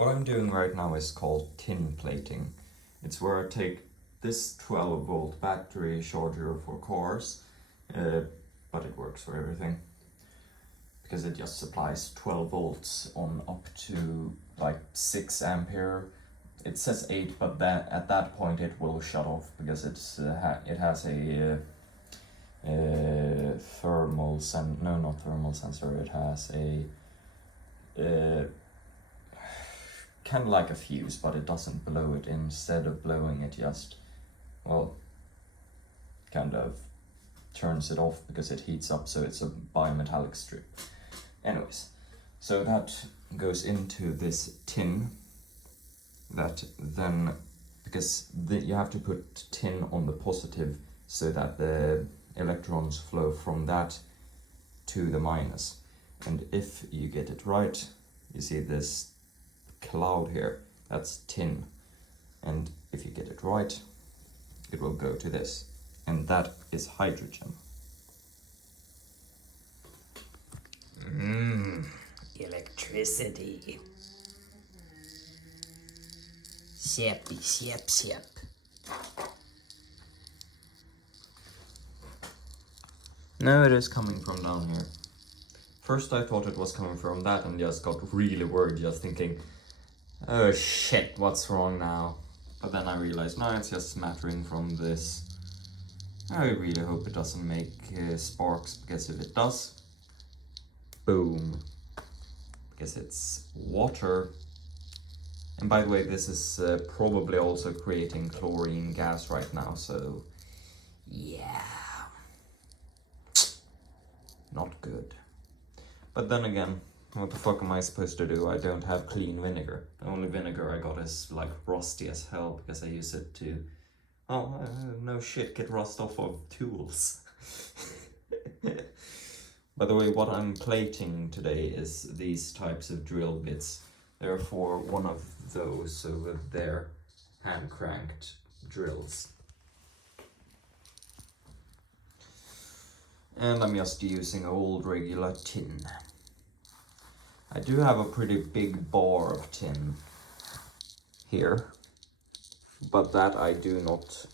What I'm doing right now is called tin plating. It's where I take this 12 volt battery charger for cars, but it works for everything. Because it just supplies 12 volts on up to like 6 ampere. It says 8, but that at that point it will shut off because it has a thermal sensor. It has a kind of like a fuse, but it doesn't blow it. Instead of blowing it, just kind of turns it off because it heats up, so it's a bimetallic strip. Anyways, so that goes into this tin that then, because you have to put tin on the positive so that the electrons flow from that to the minus. And if you get it right, you see this cloud here, that's tin. And if you get it right, it will go to this. And that is hydrogen. Electricity. Sippy, sip, sip. No, it is coming from down here. First I thought it was coming from that and just got really worried, just thinking, oh shit, what's wrong now? But then I realized, no, it's just smattering from this. I really hope it doesn't make sparks, because if it does, boom. Because it's water. And by the way, this is probably also creating chlorine gas right now, so yeah. Not good. But then again, what the fuck am I supposed to do? I don't have clean vinegar. The only vinegar I got is like rusty as hell because I use it to, no shit, get rust off of tools. By the way, what I'm plating today is these types of drill bits. They're for one of those over there, hand cranked drills. And I'm just using old regular tin. I do have a pretty big bar of tin here, but that I do not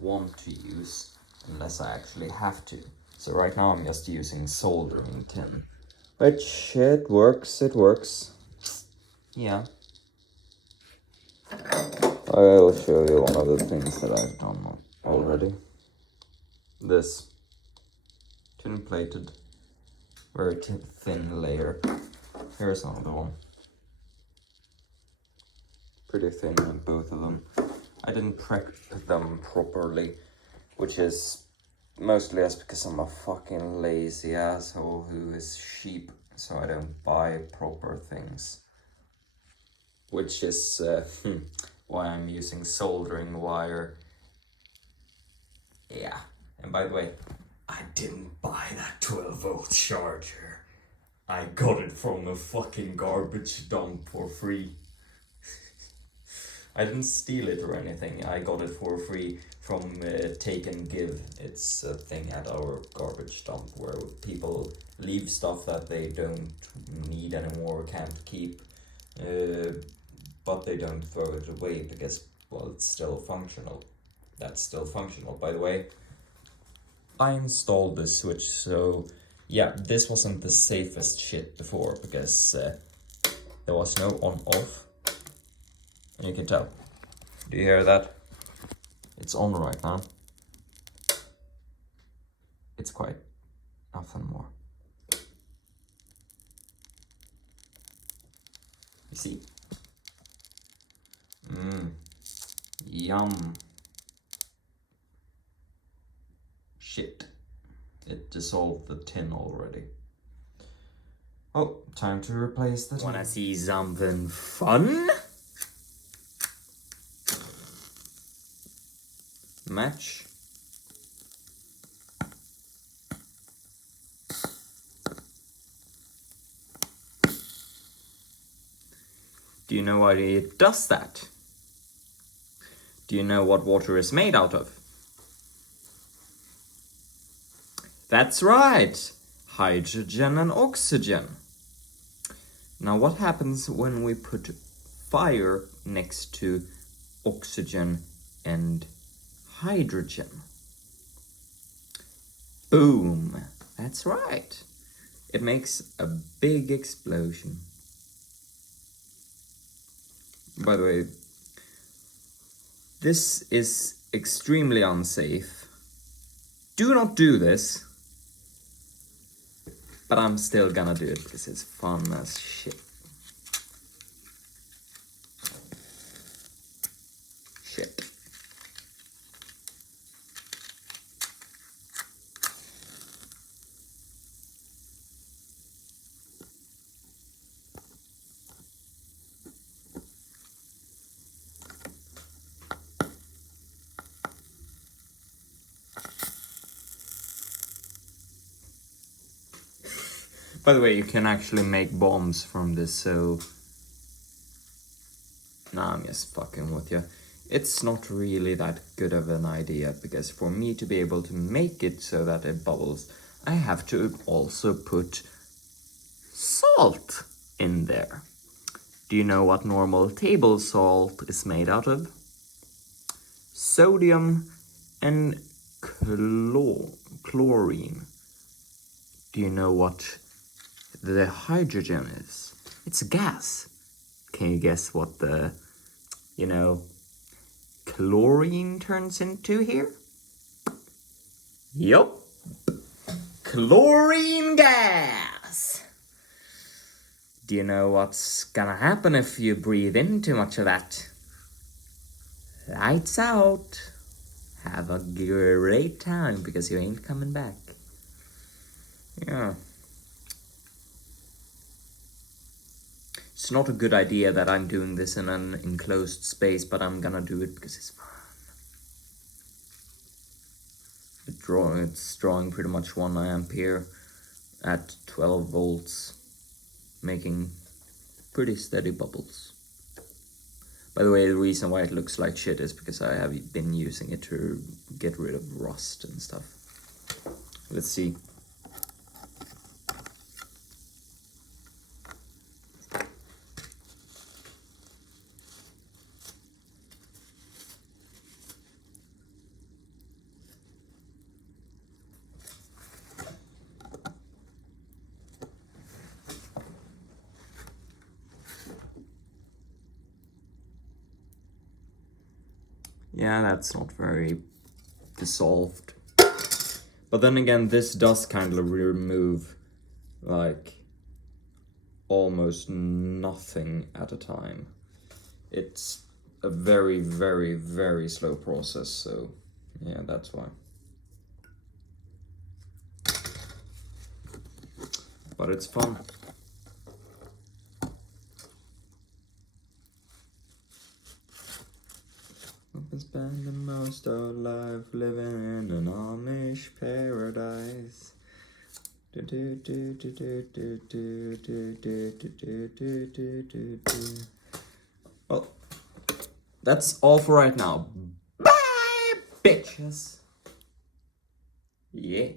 want to use unless I actually have to. So right now I'm just using soldering tin. Which, it works. Yeah. I'll show you one of the things that I've done already. This. Tin plated, very thin layer. Here's another one. Pretty thin on both of them. I didn't prep them properly, which is mostly just because I'm a fucking lazy asshole who is sheep, so I don't buy proper things. Which is why I'm using soldering wire. Yeah, and by the way, I didn't buy that 12 volt charger. I got it from a fucking garbage dump for free. I didn't steal it or anything. I got it for free from Take and Give. It's a thing at our garbage dump where people leave stuff that they don't need anymore, can't keep, but they don't throw it away because, well, it's still functional. That's still functional, by the way. I installed this switch, so yeah, this wasn't the safest shit before because there was no on-off, and you can tell. Do you hear that? It's on right now. It's quite nothing more. You see? Yum. Shit. It dissolved the tin already. Oh, time to replace the tin. Wanna see something fun? Match. Do you know why it does that? Do you know what water is made out of? That's right, hydrogen and oxygen. Now what happens when we put fire next to oxygen and hydrogen. Boom! That's right. It makes a big explosion. By the way, this is extremely unsafe. Do not do this. But I'm still gonna do it because it's fun as shit. Shit. By the way, you can actually make bombs from this, so... Nah, I'm just fucking with you. It's not really that good of an idea, because for me to be able to make it so that it bubbles, I have to also put salt in there. Do you know what normal table salt is made out of? Sodium and chlorine. Do you know what the hydrogen is? It's a gas. Can you guess what the, chlorine turns into here? Yup. Chlorine gas. Do you know what's gonna happen if you breathe in too much of that? Lights out. Have a great time because you ain't coming back. Yeah. It's not a good idea that I'm doing this in an enclosed space, but I'm gonna do it because it's fun. It's drawing pretty much 1 ampere at 12 volts, making pretty steady bubbles. By the way, the reason why it looks like shit is because I have been using it to get rid of rust and stuff. Let's see. Yeah, that's not very dissolved. But then again, this does kind of remove, like, almost nothing at a time. It's a very, very, very slow process, so yeah, that's why. But it's fun. I've spent the most of life living in an Amish paradise. Well, that's all for right now. Bye, bitches. Yeah.